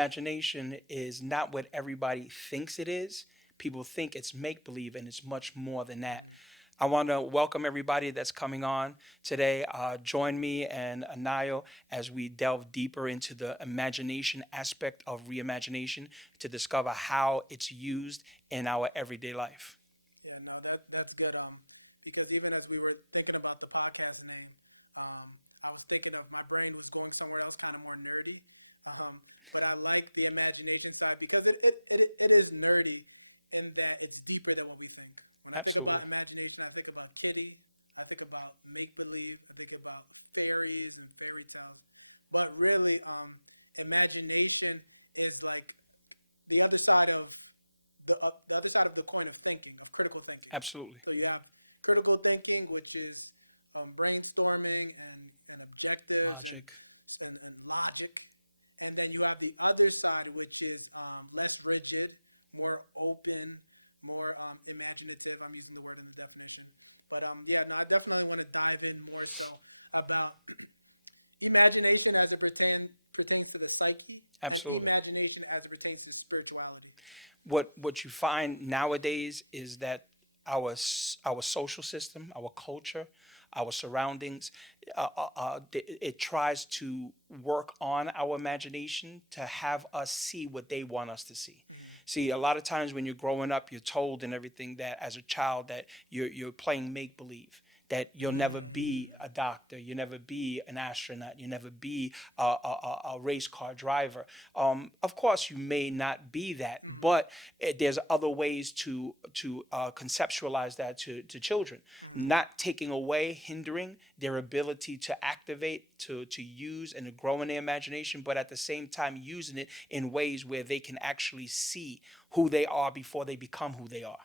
imagination is not what everybody thinks it is. People think it's make believe, and it's much more than that. I want to welcome everybody that's coming on today. Join me and Anayo as we delve deeper into the imagination aspect of reimagination to discover how it's used in our everyday life. Yeah, no, that's good. Because even as we were thinking about the podcast name, I was thinking of my brain was going somewhere else, kind of more nerdy. But I like the imagination side because it is nerdy in that it's deeper than what we think. When I think Absolutely. about imagination, I think about kitty, I think about make believe, I think about fairies and fairy tales. But really, imagination is like the other side of the other side of the coin of thinking, of critical thinking. Absolutely. So you have critical thinking, which is brainstorming and objectives Logic. and logic. And then you have the other side, which is less rigid, more open, more imaginative. I'm using the word in the definition. But yeah, no, I definitely want to dive in more so about imagination as it pertains to the psyche and Absolutely. imagination as it pertains to spirituality. What you find nowadays is that our social system, our culture, our surroundings, it tries to work on our imagination to have us see what they want us to see. See, a lot of times when you're growing up, you're told and everything that as a child that you're playing make believe. That you'll never be a doctor, you'll never be an astronaut, you'll never be a race car driver. Of course, you may not be that, Mm-hmm. but there's other ways to conceptualize that to children, Mm-hmm. not taking away, hindering their ability to activate, to use, and to grow in their imagination, but at the same time using it in ways where they can actually see who they are before they become who they are.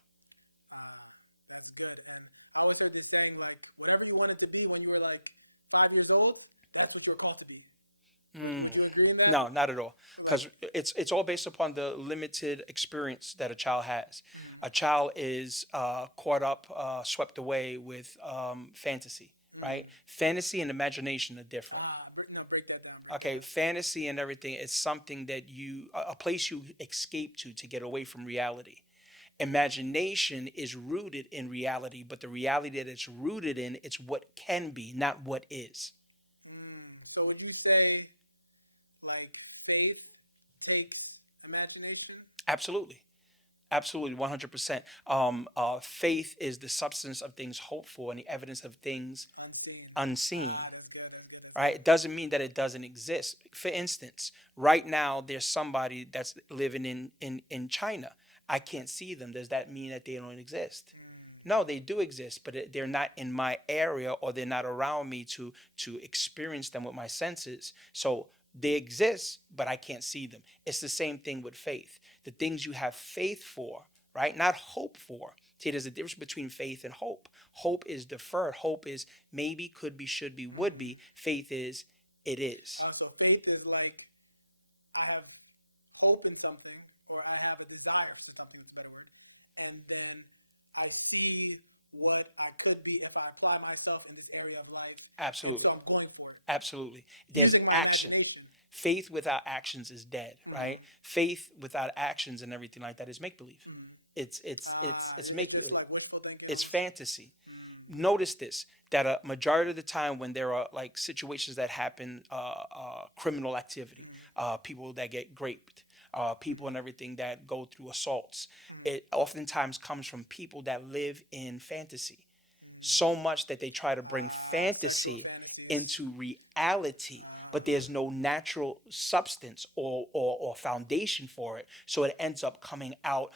That's good. And I always heard this saying, like, whatever you wanted to be when you were like 5 years old, that's what you're called to be. Mm. Would you agree in that? No, not at all. Like, Because it's all based upon the limited experience that a child has. mm, A child is caught up, swept away with fantasy, mm, right? Fantasy and imagination are different. no, break that down. Break that Okay, down. fantasy and everything is something that a place you escape to get away from reality. Imagination is rooted in reality, but the reality that it's rooted in, it's what can be, not what is. So would you say like faith takes imagination? Absolutely. Absolutely, 100%. Faith is the substance of things hoped for and the evidence of things Unseen. unseen. That's good. That's good. That's Right? good. It doesn't mean that it doesn't exist. For instance, right now there's somebody that's living in China. I can't see them. Does that mean that they don't exist? No, they do exist, but they're not in my area or they're not around me to experience them with my senses. So they exist, but I can't see them. It's the same thing with faith. The things you have faith for, right? Not hope for. See, there's a difference between faith and hope. Hope is deferred. Hope is maybe, could be, should be, would be. Faith is it is. So faith is like I have hope in something, or I have a desire for something. It's a better word, and then I see what I could be if I apply myself in this area of life, and so Absolutely. I'm going for it Absolutely. There's using my action. imagination. Faith without actions is dead, Mm-hmm. right? Faith without actions and everything like that is make believe. Mm-hmm. It's It's make just believe. like wishful thinking It's almost. fantasy. Mm-hmm. Notice this, that a majority of the time when there are like situations that happen, criminal activity, people that get raped, people and everything that go through assaults, it oftentimes comes from people that live in fantasy so much that they try to bring Sexual fantasy fantasy. into reality, but there's no natural substance or foundation for it, so it ends up coming out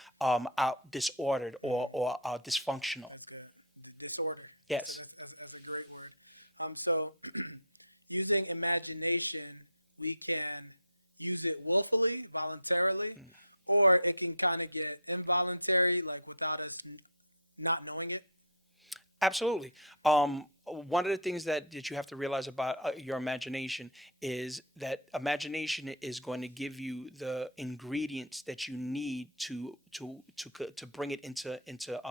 disordered or dysfunctional. That's good. Disorder. Yes. That's a great word. So using imagination, we can use it willfully, voluntarily, or it can kind of get involuntary, like without us not knowing it. Absolutely. one of the things that you have to realize about your imagination is that imagination is going to give you the ingredients that you need to bring it into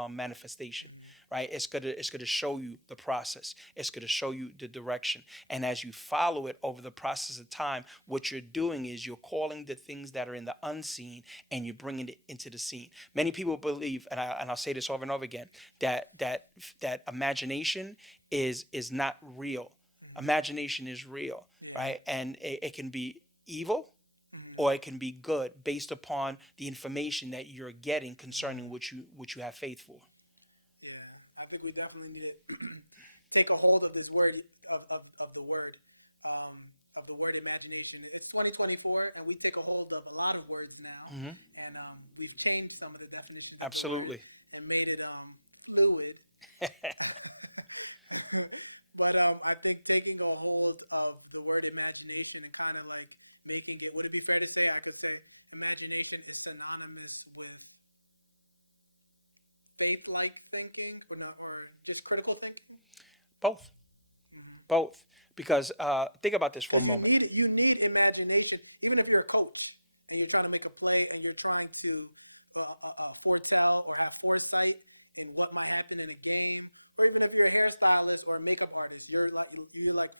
manifestation, right? It's gonna show you the process. It's gonna show you the direction, and as you follow it over the process of time, what you're doing is you're calling the things that are in the unseen and you're bringing it into the scene. Many people believe, and I'll say this over and over again, that imagination is not real. Imagination is real, Yeah. right? And it can be evil or it can be good based upon the information that you're getting concerning what you have faith for. Yeah, I think we definitely need to take a hold of this word of the word of the word imagination. It's 2024, and we take a hold of a lot of words now, Hmm. and we've changed some of the definitions of the word Absolutely. and made it fluid. But I think taking a hold of the word imagination and kind of like making it, would it be fair to say, I could say imagination is synonymous with faith-like thinking or not, or just critical thinking? Both, Mm-hmm. both. Because think about this for a Because moment. you need imagination, even if you're a coach and you're trying to make a play and you're trying to foretell or have foresight in what might happen in a game, or even if you're a hairstylist or a makeup artist, you're like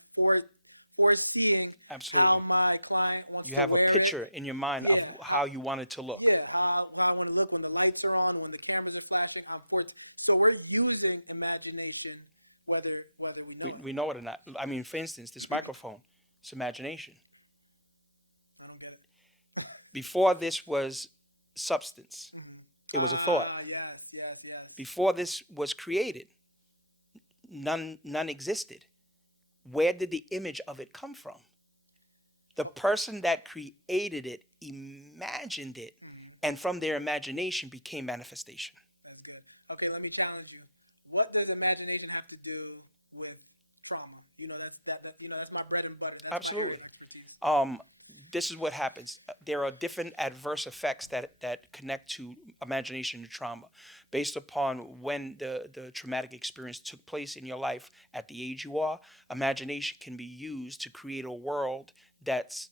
foreseeing Absolutely. how my client wants You to have a wear it. picture in your mind of Yeah, how you want it to look. yeah, how I want to look when the lights are on, when the cameras are flashing. So we're using imagination, whether we know We, it. we know it or not. I mean, for instance, this microphone, it's imagination. I don't get it. Before this was substance, Mm-hmm. it was a thought. Yes, yes, yes. Before this was created, none existed. Where did the image of it come from? The person that created it imagined it, Mm-hmm. and from their imagination became manifestation. That's good. Okay, let me challenge you. What does imagination have to do with trauma? That's my bread and butter. That's my area of Absolutely. expertise. Um, this is what happens. There are different adverse effects that connect to imagination and trauma based upon when the traumatic experience took place in your life at the age you are. Imagination can be used to create a world that's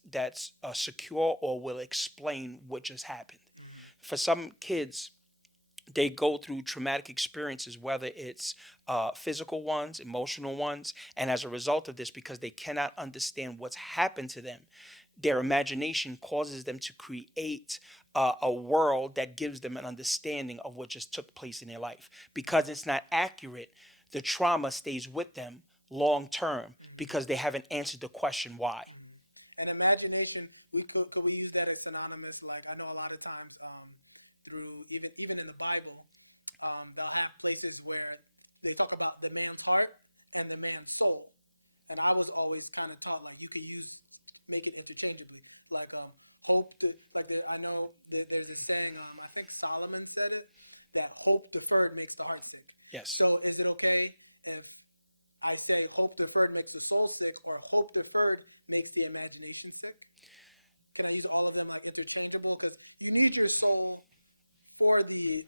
secure or will explain what just happened. For some kids, they go through traumatic experiences, whether it's physical ones, emotional ones, and as a result of this, because they cannot understand what's happened to them, their imagination causes them to create a world that gives them an understanding of what just took place in their life. Because it's not accurate, the trauma stays with them long term because they haven't answered the question why. And imagination, we could we use that as synonymous? Like I know a lot of times through even in the Bible, they'll have places where they talk about the man's heart and the man's soul. And I was always kind of taught like you could make it interchangeably. Like hope to I know that there's a saying. I think Solomon said it that hope deferred makes the heart sick. Yes. So is it okay if I say hope deferred makes the soul sick, or hope deferred makes the imagination sick? Can I use all of them like interchangeable? Because you need your soul for the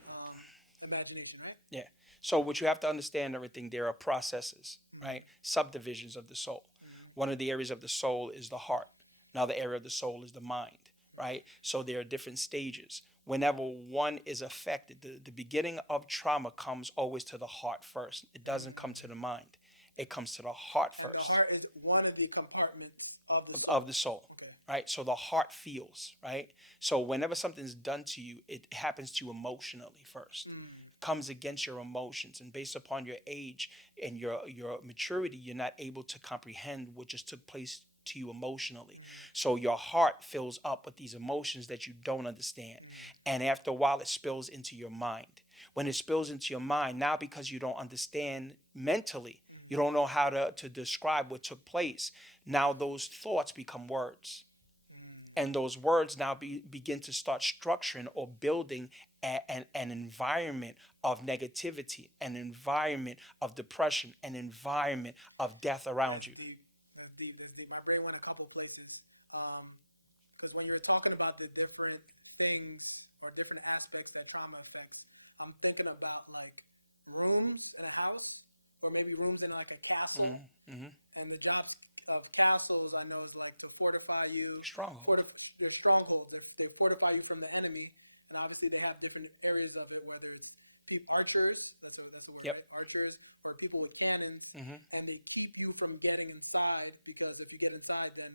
imagination, right? Yeah. So what you have to understand, everything, there are processes, Mm-hmm. right? Subdivisions of the soul. Mm-hmm. One of the areas of the soul is the heart. Another area of the soul is the mind, right? So there are different stages. Whenever one is affected, the beginning of trauma comes always to the heart first. It doesn't come to the mind. It comes to the heart And the first heart is one of the compartments of the soul. of the soul, Okay. right? So the heart feels, right? So whenever something's done to you, it happens to you emotionally first. Mm. Comes against your emotions, and based upon your age and your maturity, you're not able to comprehend what just took place to you emotionally. So your heart fills up with these emotions that you don't understand, and after a while it spills into your mind. When it spills into your mind, now because you don't understand mentally, you don't know how to describe what took place, now those thoughts become words, and those words now begin to start structuring or building an environment of negativity, an environment of depression, an environment of death around That's you. deep. That's deep. That's deep. My brain went a couple places. Because when you're talking about the different things or different aspects that trauma affects, I'm thinking about like rooms in a house or maybe rooms in like a castle. Mm-hmm. And the jobs of castles, I know, is like to fortify you, Stronghold. your strongholds. They fortify you from the enemy, and obviously they have different areas of it, whether it's archers, that's a word, Yep. right? Archers, or people with cannons, Mm-hmm. and they keep you from getting inside, because if you get inside, then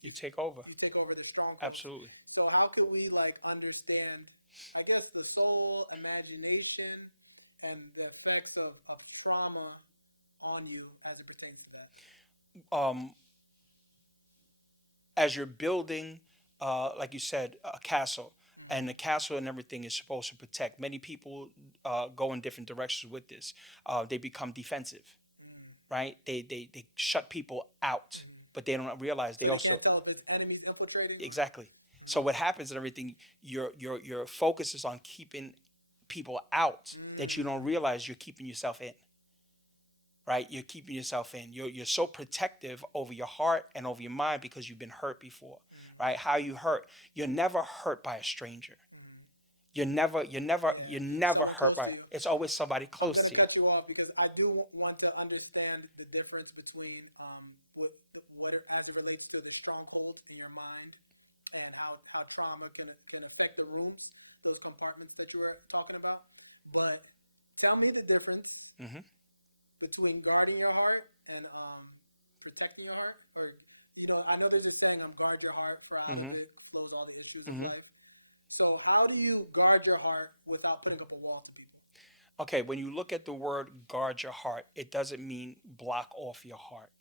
You take over. you take over the stronghold. Absolutely. So how can we like understand, I guess, the soul, imagination, and the effects of trauma on you as it pertains to that? Um, as you're building, like you said, a castle, and the castle and everything is supposed to protect. Many people go in different directions with this. They become defensive, right? They shut people out, but they don't realize they So you also can't tell if it's enemies infiltrating you. exactly. So what happens and everything, your focus is on keeping people out that you don't realize you're keeping yourself in. Right? You're keeping yourself in. You're so protective over your heart and over your mind because you've been hurt before. Right? How you hurt. You're never hurt by a stranger. You're never Someone hurt close to by you. it's always somebody I'm close going to to you. cut you off because I do want to understand the difference between what as it relates to the strongholds in your mind, and how trauma can affect the rooms, those compartments that you were talking about. But tell me the difference Hmm. between guarding your heart and protecting your heart. Or, I know there's a saying, guard your heart, for out of it flows all the issues of Hmm. life. So how do you guard your heart without putting up a wall to people? Okay, when you look at the word guard your heart, it doesn't mean block off your heart.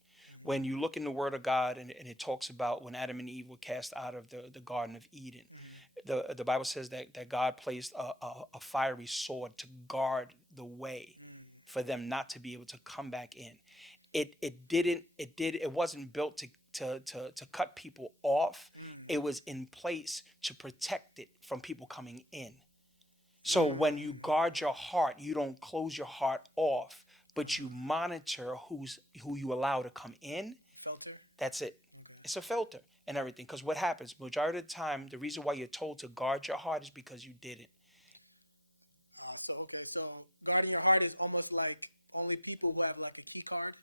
When you look in the word of God, and it talks about when Adam and Eve were cast out of the Garden of Eden, the Bible says that God placed a fiery sword to guard the way for them not to be able to come back in. It wasn't built to cut people off. It was in place to protect it from people coming in. So when you guard your heart, you don't close your heart off, but you monitor who you allow to come in. Filter? That's it. Okay. It's a filter and everything. Because what happens, majority of the time, the reason why you're told to guard your heart is because you didn't. So guarding your heart is almost like only people who have like a key card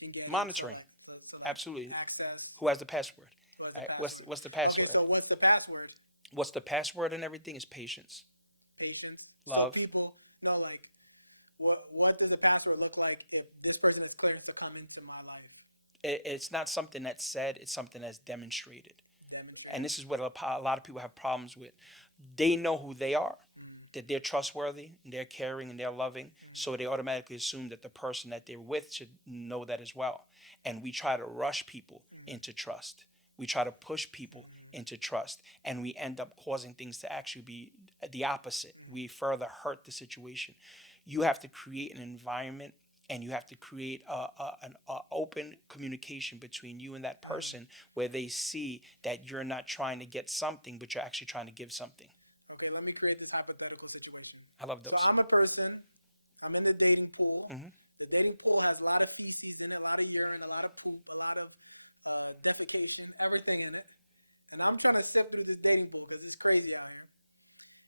can get in. Monitoring. So Absolutely. access. Who has the password? What is Right? the What's the password? password? Okay, so what's the password? What's the password and everything is patience, Patience. love. So people know, like, what does the password look like if this person is cleared to come into my life? It's not something that's said. It's something that's demonstrated. Demonstrate. And this is what a lot of people have problems with. They know who they are, that they're trustworthy, and they're caring, and they're loving. So they automatically assume that the person that they're with should know that as well. And we try to rush people into trust. We try to push people into trust, and we end up causing things to actually be the opposite. We further hurt the situation. You have to create an environment, and you have to create an open communication between you and that person where they see that you're not trying to get something, but you're actually trying to give something. Okay, let me create this hypothetical situation. I love So those. I'm a person. I'm in the dating pool. Mhm. The dating pool has a lot of feces in it, a lot of urine, a lot of poop, a lot of defecation, everything in it. And I'm trying to sift through this dating pool because it's crazy out here.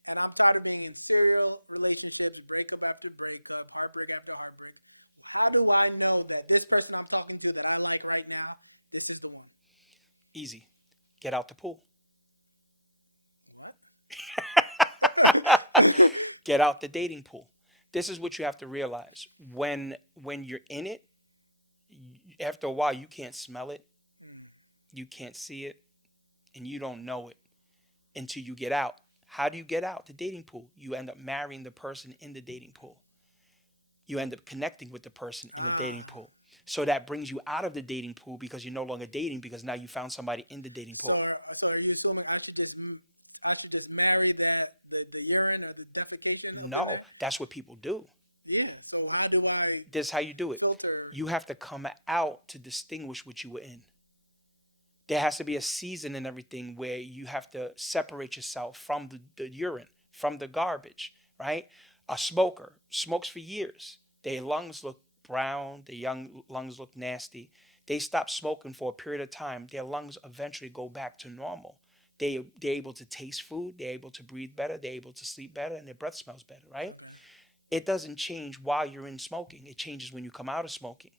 And I'm tired of being in serial relationships, breakup after breakup, heartbreak after heartbreak. How do I know that this person I'm talking to that I like right now, this is the one? Easy. Get out the pool. What? Get out the dating pool. This is what you have to realize. When you're in it, after a while you can't smell it, you can't see it, and you don't know it until you get out. How do you get out? The dating pool. You end up marrying the person in the dating pool. You end up connecting with the person in the dating pool. So that brings you out of the dating pool because you're no longer dating because now you found somebody in the dating pool. So are you assuming I should just marry the urine or the defecation? No, that's what people do. Yeah. So how do I This is how you do it. filter? You have to come out to distinguish what you were in. There has to be a season and everything where you have to separate yourself from the urine, from the garbage, right? A smoker smokes for years. Their lungs look brown, their young lungs look nasty. They stop smoking for a period of time. Their lungs eventually go back to normal. They're able to taste food, they're able to breathe better, they're able to sleep better, and their breath smells better, right? It doesn't change while you're in smoking. It changes when you come out of smoking.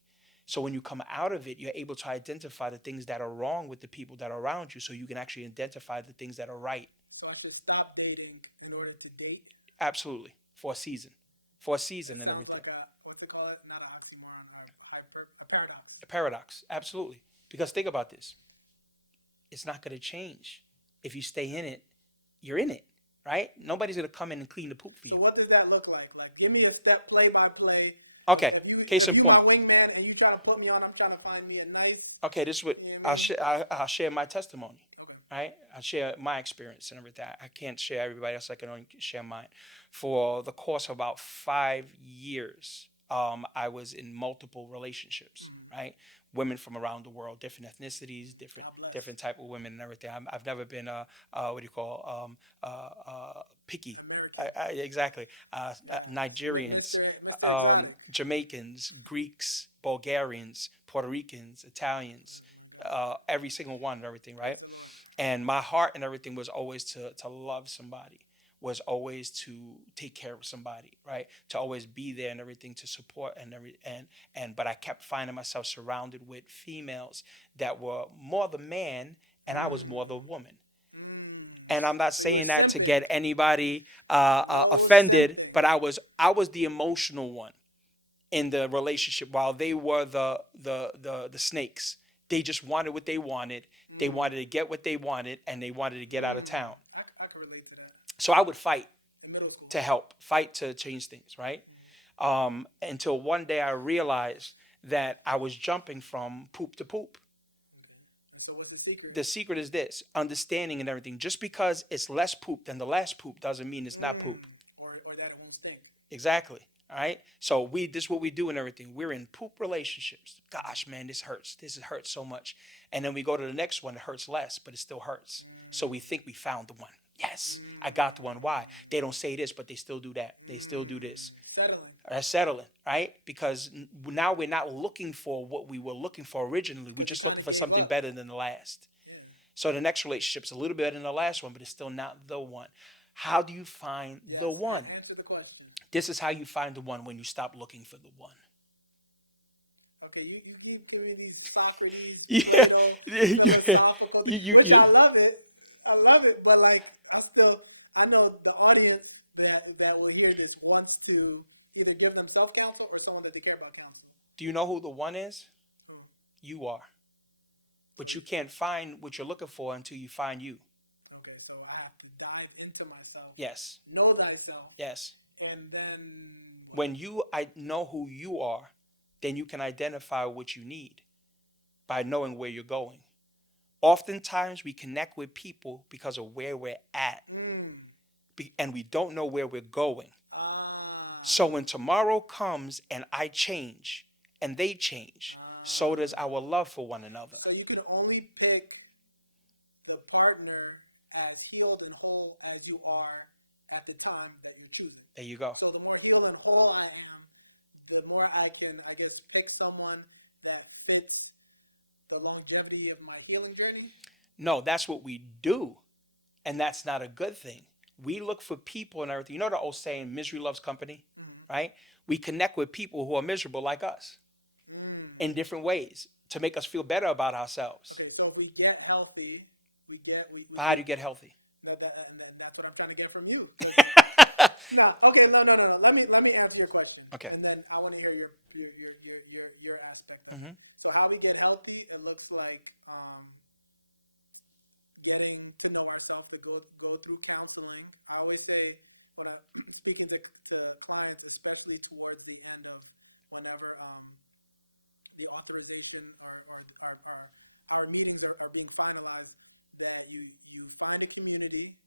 So when you come out of it, you're able to identify the things that are wrong with the people that are around you, so you can actually identify the things that are right. So I should stop dating in order to date. Absolutely. For a season and Sounds everything. like a what they call it, not an oxymoron, a paradox. A paradox. Absolutely. Because think about this. It's not going to change. If you stay in it, you're in it, right? Nobody's going to come in and clean the poop for So you. what does that look like? Like, give me a step play by play. Okay. Case in If you point. my wingman and you try to put me on, I'm trying to find me a nice. Okay, this is what You know what I'll share my testimony, Okay. right? I'll share my experience and everything. I can't share everybody else. I can only share mine. For the course of about 5 years, I was in multiple relationships, right? Women from around the world, different ethnicities, different type of women and everything. I've never been what do you call picky. Exactly. Nigerians, Mr. Jamaicans, Greeks, Bulgarians, Puerto Ricans, Italians, every single one and everything, right? And my heart and everything was always to love somebody, was always to take care of somebody, right? To always be there and everything, to support and but I kept finding myself surrounded with females that were more the man and I was more the woman. And I'm not saying that to get anybody offended, but I was the emotional one in the relationship while they were the snakes. They just wanted what they wanted. They wanted to get what they wanted, and they wanted to get out of town. I can relate to that. So I would fight In middle school. to help, fight to change things, right? Until one day I realized that I was jumping from poop to poop. So what's the secret? The secret is this: understanding and everything. Just because it's less poop than the last poop doesn't mean it's not poop. Or that it won't stink. Exactly. All right. So this is what we do and everything. We're in poop relationships. Gosh, man, this hurts. This hurts so much. And then we go to the next one. It hurts less, but it still hurts. So we think we found the one. Yes, I got the one. Why? They don't say this, but they still do that. They still do this. Settling. That's settling, right? Because now we're not looking for what we were looking for originally. We're just looking for something better than the last. So the next relationship's a little bit better than the last one, but it's still not the one. How do you find the one? Answer the question. This is how you find the one: when you stop looking for the one. Okay, you keep giving me these soccer Yeah. which I love it. I love it, but like I know the audience that will hear this wants to either give them self counsel or someone that they care about counseling. Do you know who the one is? Who? You are. But you can't find what you're looking for until you find you. Okay, so I have to dive into myself. Yes. Know thyself. Yes. And then When I know who you are, then you can identify what you need by knowing where you're going. Oftentimes we connect with people because of where we're at, and we don't know where we're going. So when tomorrow comes and I change and they change, so does our love for one another. So you can only pick the partner as healed and whole as you are at the time that you're choosing. There you go. So the more healed and whole I am, the more I can, I guess, pick someone that fits the longevity of my healing journey. No, that's what we do, and that's not a good thing. We look for people and everything. You know the old saying, misery loves company, right? We connect with people who are miserable like us in different ways to make us feel better about ourselves. Okay, so if we get healthy, we But how do you get healthy? And that's what I'm trying to get from you. No. Let me answer your question. Okay. And then I want to hear your aspect. Mm-hmm. So how we get healthy, it looks like getting to know ourselves. We go through counseling. I always say when I'm speaking to clients, especially towards the end of whenever the authorization or our meetings are being finalized, that you find a community,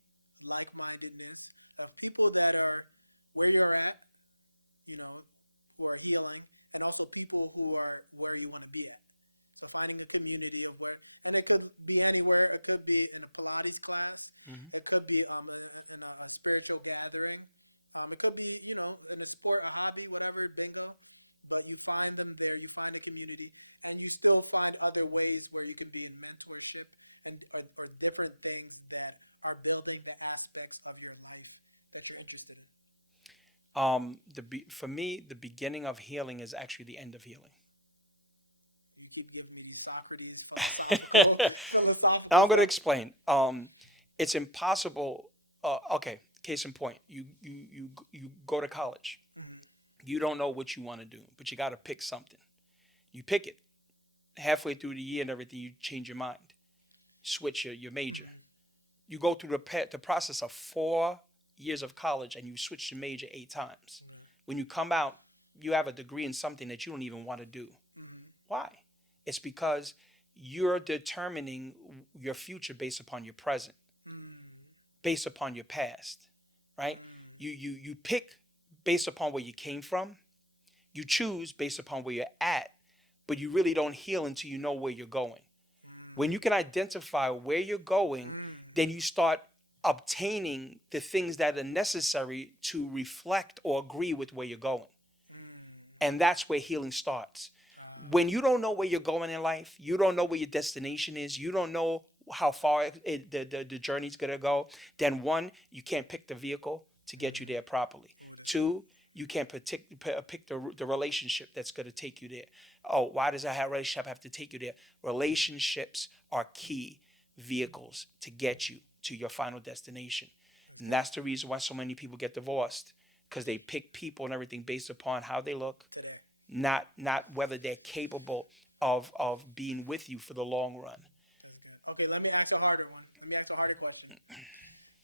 like-mindedness, of people that are where you're at, who are healing, and also people who are where you want to be at. So finding a community of where, and it could be anywhere. It could be in a Pilates class. Mm-hmm. It could be in a spiritual gathering. It could be, in a sport, a hobby, whatever, bingo. But you find them there. You find a community, and you still find other ways where you can be in mentorship and or different things that are building the aspects of your life that you're interested in. For me, the beginning of healing is actually the end of healing. You keep giving me these Socrates philosophical, Now philosophical. I'm going to explain. It's impossible. Okay, case in point, you go to college. Mm-hmm. You don't know what you want to do, but you got to pick something. You pick it. Halfway through the year and everything, you change your mind, switch your major. You go through the process of 4 years of college and you switch your major 8 times. When you come out, you have a degree in something that you don't even want to do. Mm-hmm. Why? It's because you're determining your future based upon your present, Mm-hmm. based upon your past, right? You pick based upon where you came from. You choose based upon where you're at, but you really don't heal until you know where you're going. When you can identify where you're going, Mm-hmm. then you start obtaining the things that are necessary to reflect or agree with where you're going. And that's where healing starts. When you don't know where you're going in life, you don't know where your destination is, you don't know how far the journey's going to go, then one, you can't pick the vehicle to get you there properly. Two, you can't pick the relationship that's going to take you there. Oh, why does a relationship have to take you there? Relationships are key vehicles to get you to your final destination. And that's the reason why so many people get divorced, because they pick people and everything based upon how they look, not whether they're capable of being with you for the long run. Okay, let me ask a harder one. Let me ask a harder question.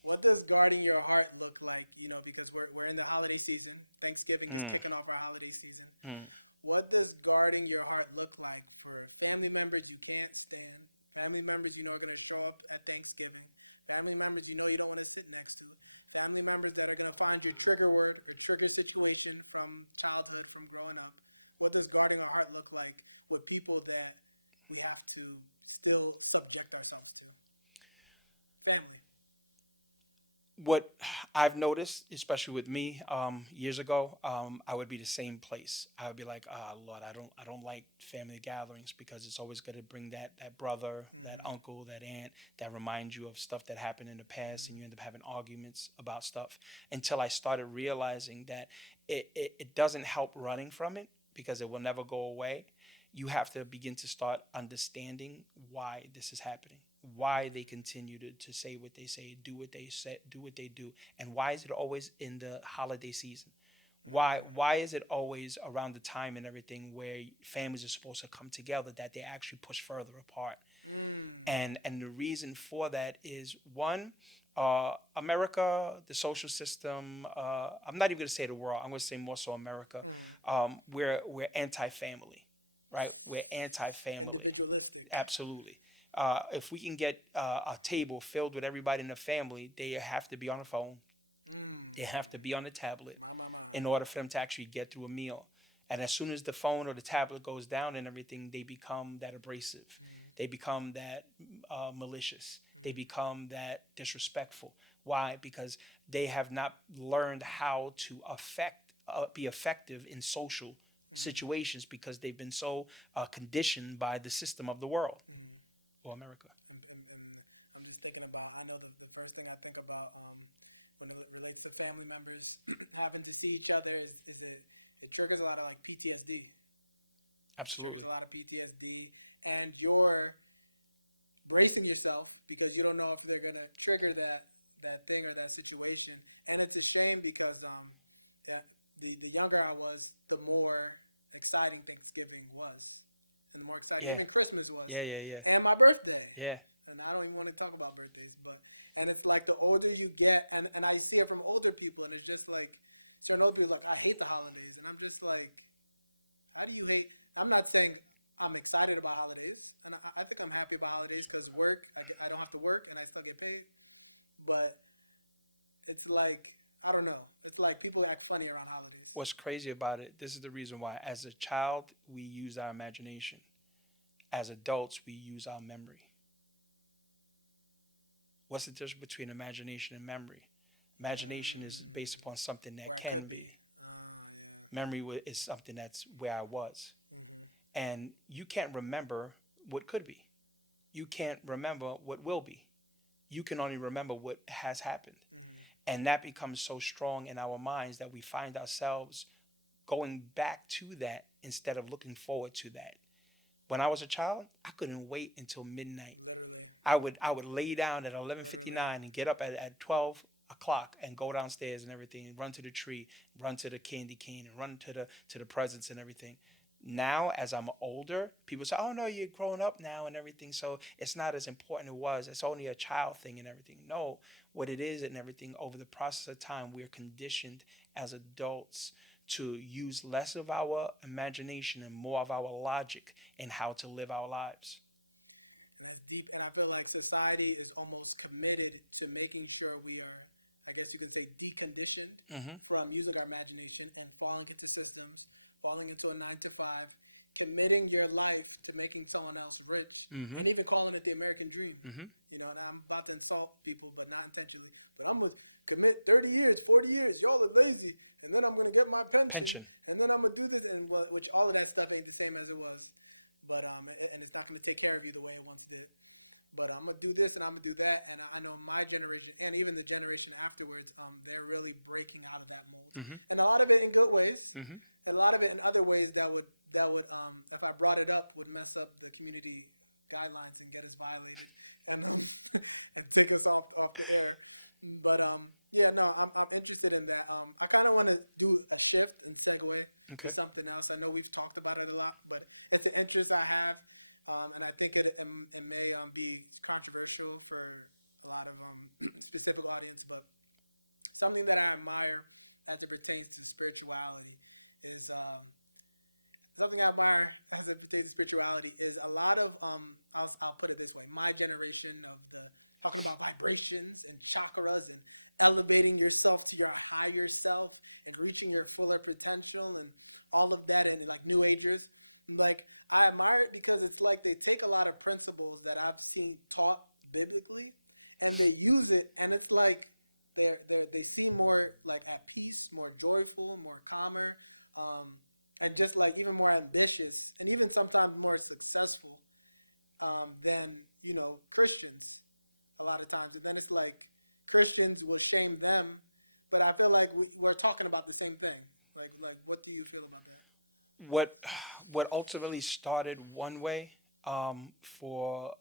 What does guarding your heart look like? You know, because we're in the holiday season. Thanksgiving is Mm, kicking off our holiday season. mm. What does guarding your heart look like for family members you can't stand? Family members you know are going to show up at Thanksgiving. Family members you know you don't want to sit next to. Family members that are going to find your trigger word or trigger situation from childhood, from growing up. What does guarding our heart look like with people that we have to still subject ourselves to? Family. What I've noticed, especially with me, years ago, I would be the same place. I would be like, ah, Lord, I don't like family gatherings because it's always going to bring that brother, that Mm-hmm. uncle, that aunt that reminds you of stuff that happened in the past, and you end up having arguments about stuff. Until I started realizing that it doesn't help running from it because it will never go away. You have to begin to start understanding why this is happening, why they continue to say what they say, do what they say, do what they do, and why is it always in the holiday season? Why is it always around the time and everything where families are supposed to come together that they actually push further apart? Mm. And the reason for that is one, America, the social system. I'm not even going to say the world. I'm going to say more so America. Mm. We're anti-family, right? We're anti-family. Individualistic. Absolutely. If we can get a table filled with everybody in the family, they have to be on a phone. Mm. They have to be on a tablet My. in order for them to actually get through a meal. And as soon as the phone or the tablet goes down and everything, they become that abrasive. They become that malicious. They become that disrespectful. Why? Because they have not learned how to be effective in social situations because they've been so conditioned by the system of the world or America. And I'm just thinking about. I know the first thing I think about when it relates to family members having to see each other is it triggers a lot of like PTSD. Triggers Absolutely. a lot of PTSD, and you're bracing yourself because you don't know if they're gonna trigger that thing or that situation. And it's a shame because the younger I was, the more exciting Thanksgiving was, and the more exciting Yeah. even Christmas was, Yeah. Yeah. Yeah. and my birthday. Yeah. And I don't even want to talk about birthdays, but and it's like the older you get, and I see it from older people, and it's just like certain older people like I hate the holidays, and I'm just like, how do you hate? I'm not saying I'm excited about holidays, and I think I'm happy about holidays because work, I don't have to work, and I still get paid. But it's like I don't know. It's like people act funny around holidays. What's crazy about it, this is the reason why. As a child, we use our imagination. As adults, we use our memory. What's the difference between imagination and memory? Imagination is based upon something that Where I can could be. be. Yeah. Memory is something that's where I was. Mm-hmm. And you can't remember what could be. You can't remember what will be. You can only remember what has happened. And that becomes so strong in our minds that we find ourselves going back to that instead of looking forward to that. When I was a child, I couldn't wait until midnight. Literally. I would lay down at 11:59 and get up at 12 o'clock and go downstairs and everything and run to the tree, run to the candy cane and run to the presents and everything. Now, as I'm older, people say, "Oh no, you're grown up now and everything, so it's not as important as it was. It's only a child thing and everything." No, what it is and everything over the process of time, we are conditioned as adults to use less of our imagination and more of our logic in how to live our lives. And that's deep. And I feel like society is almost committed to making sure we are, I guess you could say, deconditioned Mm-hmm. from using our imagination and falling into systems, falling into a 9 to 5, committing your life to making someone else rich, Mm-hmm. and even calling it the American dream. Mm-hmm. You know, and I'm about to insult people, but not intentionally. But I'm with commit 30 years, 40 years. Y'all are lazy, and then I'm gonna get my pension, Pension. and then I'm gonna do this, and which all of that stuff ain't the same as it was. But and it's not gonna take care of you the way it once did. But I'm gonna do this and I'm gonna do that, and I know my generation and even the generation afterwards, they're really breaking out of that mold. Mm-hmm. And a lot of it in good ways, Mm-hmm. and a lot of it in other ways that would if I brought it up, would mess up the community guidelines and get us violated and, and take us off the air. But yeah, no, I'm interested in that. I kind of want to do a shift and segue Okay. to something else. I know we've talked about it a lot, but it's an interest I have, and I think it may be controversial for a lot of specific audience. But something that I admire as it pertains to spirituality is something I admire as it pertains to spirituality is a lot of I'll put it this way: my generation of the talking about vibrations and chakras and elevating yourself to your higher self and reaching your fuller potential and all of that, and like New Agers, like I admire it because it's like they take a lot of principles that I've seen taught biblically and they use it, and it's like they seem more like at peace, more joyful, more calmer, and just like even more ambitious, and even sometimes more successful than Christians a lot of times. And then it's like Christians will shame them, but I feel like we're talking about the same thing. Like, what do you feel about that? What ultimately started one way for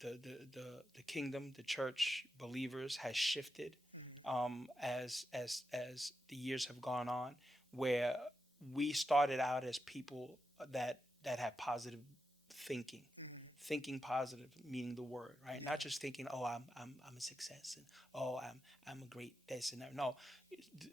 the kingdom, the church, believers has shifted as the years have gone on, where we started out as people that had positive thinking. Thinking positive, meaning the word, right? Not just thinking, oh, I'm a success, and oh, I'm a great this and that. No,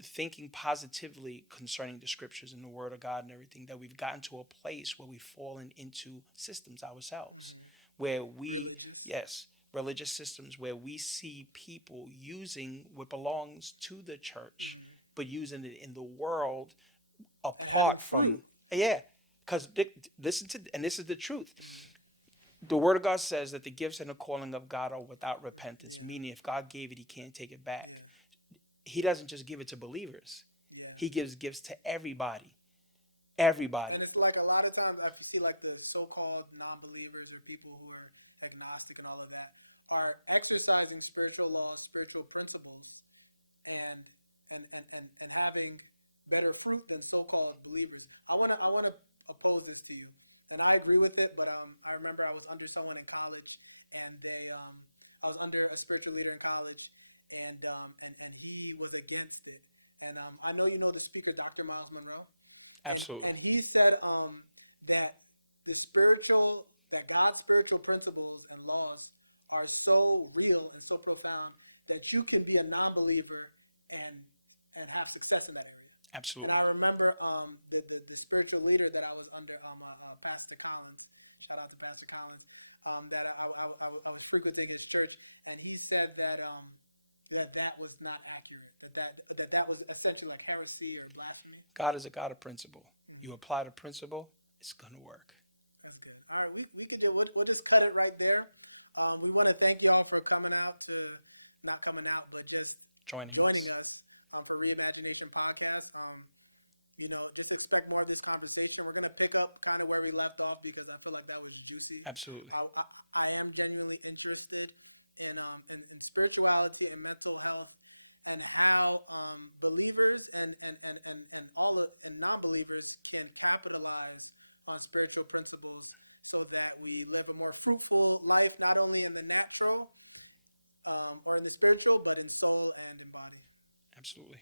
thinking positively concerning the scriptures and the word of God and everything. That we've gotten to a place where we've fallen into systems ourselves, where we, yes, religious systems, where we see people using what belongs to the church, but using it in the world apart from, yeah. Because listen to, and this is the truth. The word of God says that the gifts and the calling of God are without repentance, meaning if God gave it, he can't take it back. He doesn't just give it to believers. He gives gifts to everybody. Everybody. And it's like a lot of times I see like the so-called non-believers or people who are agnostic and all of that are exercising spiritual laws, spiritual principles, and having better fruit than so-called believers. I wanna oppose this to you. And I agree with it, but I remember I was under someone in college, and I was under a spiritual leader in college, and he was against it. And I know you know the speaker, Dr. Miles Monroe. Absolutely. And he said that that God's spiritual principles and laws are so real and so profound that you can be a non-believer and have success in that area. Absolutely. And I remember the spiritual leader that I was under, Pastor Collins. Shout out to Pastor Collins. That I was frequenting his church, and he said that that was not accurate. That was essentially like heresy or blasphemy. God is a God of principle. You apply the principle, it's gonna work. That's good. All right, we could do. We'll just cut it right there. We want to thank y'all for coming out to, not coming out, but just Joining us. For Reimagination podcast. Just expect more of this conversation. We're going to pick up kind of where we left off because I feel like that was juicy. Absolutely. I am genuinely interested in spirituality and mental health and how believers and all and non-believers can capitalize on spiritual principles so that we live a more fruitful life, not only in the natural or in the spiritual, but in soul and in body. Absolutely.